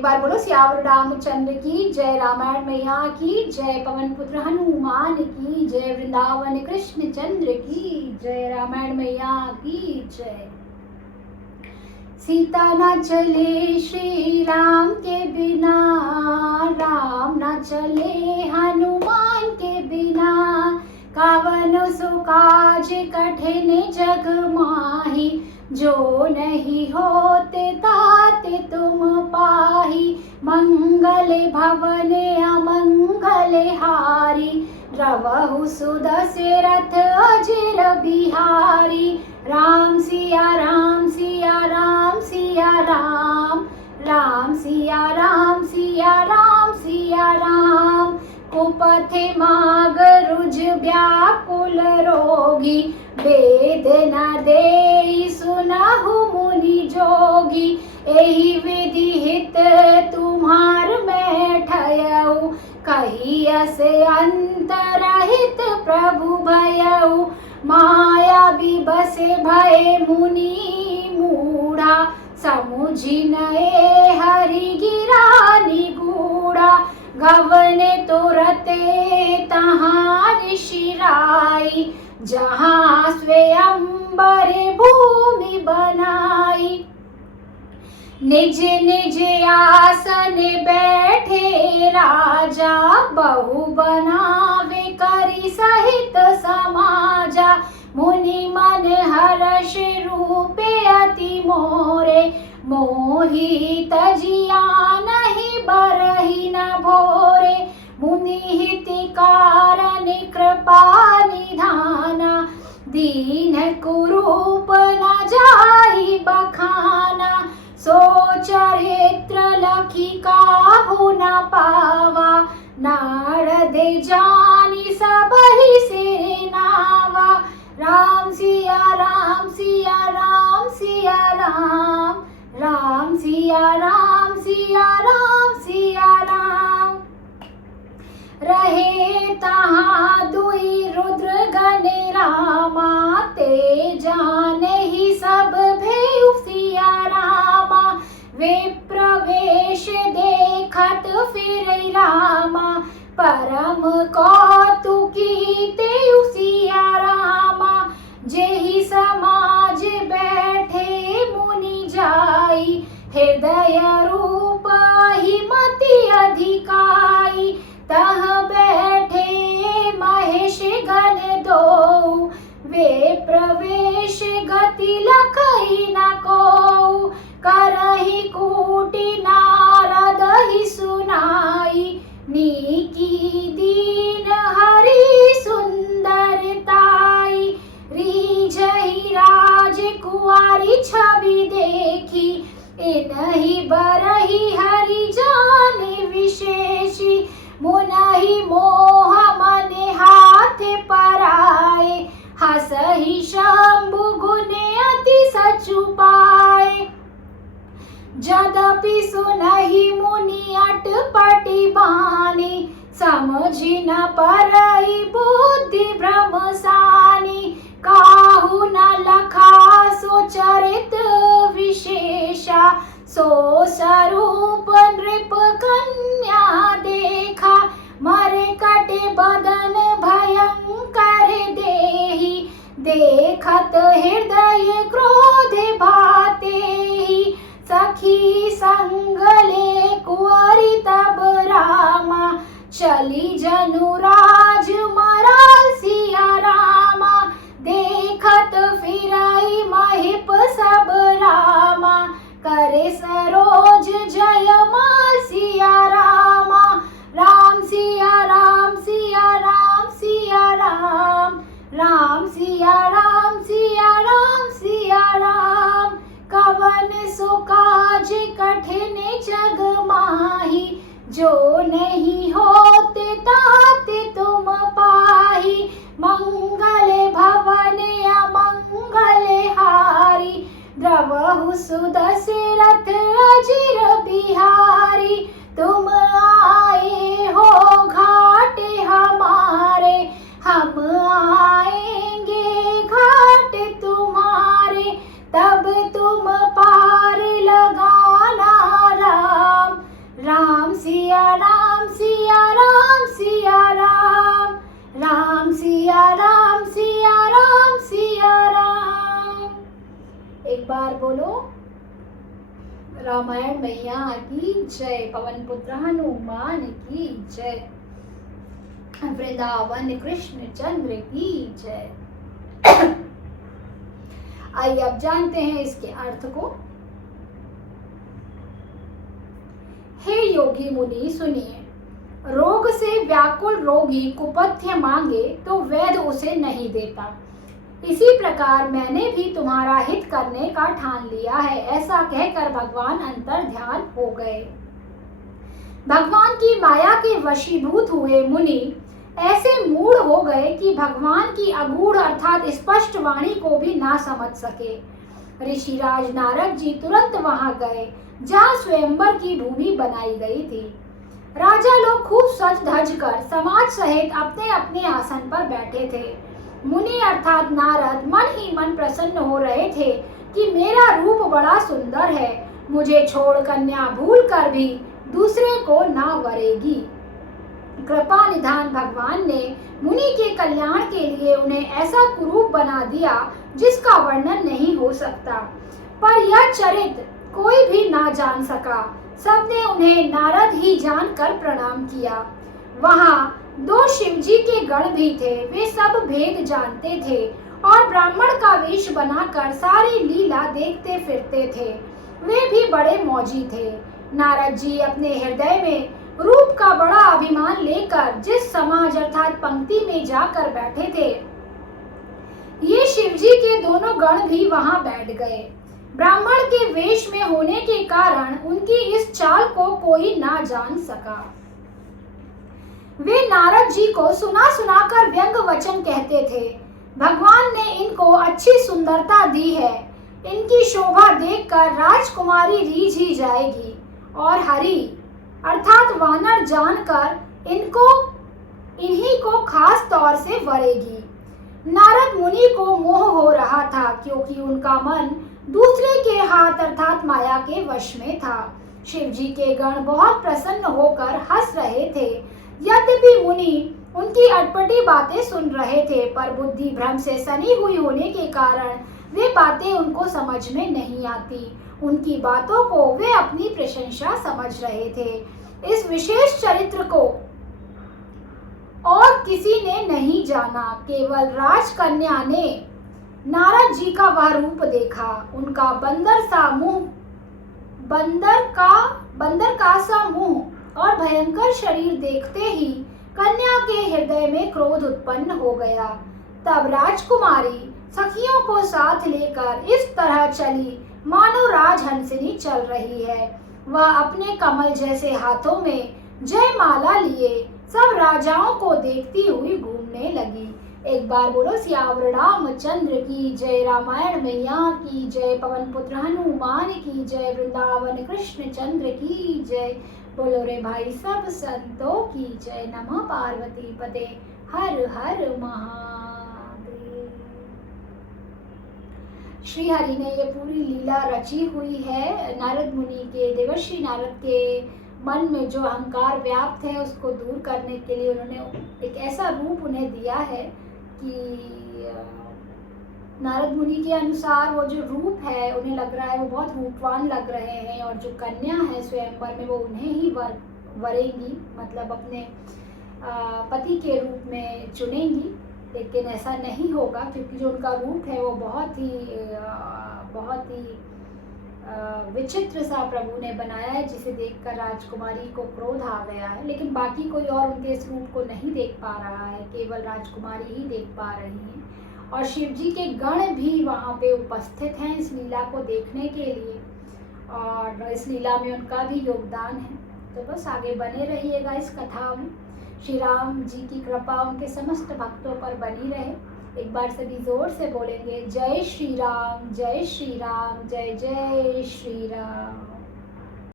एक बार बोलो सियावर रामचंद्र की जय, रामायण मैया की जय, पवन पुत्र हनुमान की जय, वृंदावन कृष्ण चंद्र की जय, रामायण मैया की जय। सीता न चले श्री राम के बिना, राम न चले हनुमान के बिना, कावन सो काज कठिन जग माही, जो नहीं होते ताते तुम पाही, मंगल भवन अमंगल हारी, द्रवहु सुदशरथ अजिर बिहारी, राम सिया राम सिया राम सिया राम, राम सिया राम सिया राम सिया राम, कुपथे माग रुज व्याकुल रोगी, वेद न देई सुनहु मुनि जोगी, एहि विधि हित तुम्हार मैं ठयऊ, कहियस अंतरहित प्रभु भयऊ, माया बिबसे भय मुनि मूढ़ा, समुझि नए हरि गिरा निगूढ़ा, गवने तुरते तहाँ ऋषि राई, जहाँ स्वयंवर भूमि बनाई, निज निज आसन बैठे राजा, बहु बनावे करि सहित समाजा, मुनि मन हर्ष रूपे अति मोरे, मोहि तजिया नहीं बरहि न भोरे, मुनि हिति कारण कृपा निधाना, दीन कुरूप न जाहि बखाना, सो चरित्र लखी काहू न पावा, नारद जानी सबहि सिर नावा, राम सिया राम सिया राम सिया राम, राम सिया राम सिया राम सिया राम, रहे तहाँ दुई रुद्र गण रामा, ते जाने ही सब भेउ सिया रामा, वे प्रवेश देखत फिर रामा, परम कौतुकी तेउ सिया रामा, जेहि समाज बैठे मुनि जाई, हृदय रूप हिमति अधिकाई, तह बैठे महेश गण दो, वे प्रवेश गति लखई न को, करहि कूटि नारद ही सुनाई, नीकी दीन हरि सुंदरताई, रीझहि राज कुंवारी छवि देखी, इनहि बरहि हरि जाने विशेषी, मुनहि मोह मन हाथ पराए, हसहि शंभु गुने अति सचु पाए, जदपि सुनहि मुनि अटपटि बानी, समझि न परई बुद्धि भ्रम सानी, काहू न लखा सो चरित विशेषा, सो स्वरूप नृप कन्या देखा, मरकट बदन भयंकर देहि, देखत हृदय क्रोध भातेहि, सखी संग ले कुंवरी तब रामा, चली जनुराज मराल सिया रामा, देखत फिरई महिप सब रामा, करे सरोज जय माल सिया रामा, राम सिया राम सिया राम सिया राम, राम सिया राम सिया राम सिया राम, कवन सो काज कठिन जग माही, जो नहीं होते ताते तुम पाही, मंगल भवन अमंगल हारी, द्रवहु सुदशरथ अजिर बिहारी, तुम आए हो घाटे हमारे, हम आएंगे घाट तुम्हारे, तब तुम पार लगाना राम, बार बोलो रामायण मैया की जय, पवन पुत्र हनुमान की जय, वृंदावन कृष्ण चंद्र की जय। आइए अब जानते हैं इसके अर्थ को। हे योगी मुनि सुनिए, रोग से व्याकुल रोगी कुपथ्य मांगे तो वैद्य उसे नहीं देता। इसी प्रकार मैंने भी तुम्हारा हित करने का ठान लिया है। ऐसा कहकर भगवान अंतर ध्यान हो गए। भगवान की माया के वशीभूत हुए मुनि ऐसे मूढ़ हो गए कि भगवान की अगूढ़ अर्थात स्पष्ट वाणी को भी ना समझ सके। ऋषिराज नारद जी तुरंत वहां गए जहाँ स्वयंवर की भूमि बनाई गई थी। राजा लोग खूब सज धज कर समाज सहित अपने अपने आसन पर बैठे थे। मुनि अर्थात नारद मन ही मन प्रसन्न हो रहे थे कि मेरा रूप बड़ा सुंदर है, मुझे छोड़ कन्या भूल कर भी दूसरे को ना वरेगी। कृपा निधान भगवान ने मुनि के कल्याण के लिए उन्हें ऐसा कुरूप बना दिया जिसका वर्णन नहीं हो सकता। पर यह चरित्र कोई भी ना जान सका। सबने उन्हें नारद ही जानकर प्रणाम किया। वहां 2 शिवजी के गण भी थे। वे सब भेद जानते थे और ब्राह्मण का वेश बनाकर सारी लीला देखते फिरते थे। वे भी बड़े मौजी थे। नारद जी अपने हृदय में रूप का बड़ा अभिमान लेकर जिस समाज अर्थात पंक्ति में जाकर बैठे थे, ये शिवजी के दोनों गण भी वहां बैठ गए। ब्राह्मण के वेश में होने के कारण उनकी इस चाल को कोई ना जान सका। वे नारद जी को सुना सुना कर व्यंग वचन कहते थे। भगवान ने इनको अच्छी सुंदरता दी है, इनकी शोभा देखकर राजकुमारी रीझ ही जाएगी और हरि अर्थात वानर जानकर इन्हीं को खास तौर से वरेगी। नारद मुनि को मोह हो रहा था क्योंकि उनका मन दूसरे के हाथ अर्थात माया के वश में था। शिवजी के गण बहुत प्रसन्न होकर हंस रहे थे। यद्यपि मुनि उनकी अटपटी बातें सुन रहे थे, पर बुद्धि भ्रम से सनी हुई होने के कारण वे बातें उनको समझ में नहीं आती। उनकी बातों को वे अपनी प्रशंसा समझ रहे थे। इस विशेष चरित्र को और किसी ने नहीं जाना, केवल राजकन्या ने नारद जी का वह रूप देखा। उनका बंदर का सा मुंह और भयंकर शरीर देखते ही कन्या के हृदय में क्रोध उत्पन्न हो गया। तब राजकुमारी सखियों को साथ लेकर इस तरह चली मानो राजहंसिनी चल रही है। वह अपने कमल जैसे हाथों में जयमाला लिए सब राजाओं को देखती हुई घूमने लगी। एक बार बोलो सियावर रामचंद्र की जय, रामायण मैया की जय, पवन पुत्र हनुमान की जय, वृंदावन कृष्ण चंद्र की जय। बोलो रे भाई सब संतों की जय। नमः पार्वती पते हर हर महादेव। श्री हरि ने ये पूरी लीला रची हुई है। नारद मुनि के, देवर्षि नारद के मन में जो अहंकार व्याप्त है उसको दूर करने के लिए उन्होंने एक ऐसा रूप उन्हें दिया है कि नारद मुनि के अनुसार वो जो रूप है उन्हें लग रहा है वो बहुत रूपवान लग रहे हैं, और जो कन्या है स्वयंवर में वो उन्हें ही वरेंगी, मतलब अपने पति के रूप में चुनेंगी। लेकिन ऐसा नहीं होगा क्योंकि जो उनका रूप है वो बहुत ही विचित्र सा प्रभु ने बनाया है, जिसे देखकर राजकुमारी को क्रोध आ गया है। लेकिन बाकी कोई और उनके इस रूप को नहीं देख पा रहा है, केवल राजकुमारी ही देख पा रही हैं। और शिवजी के गण भी वहाँ पे उपस्थित हैं इस लीला को देखने के लिए, और इस लीला में उनका भी योगदान है। तो बस आगे बने रहिएगा इस कथा में। श्री राम जी की कृपा उनके समस्त भक्तों पर बनी रहे। एक बार सभी जोर से बोलेंगे जय श्री राम, जय श्री राम, जय जय श्री राम।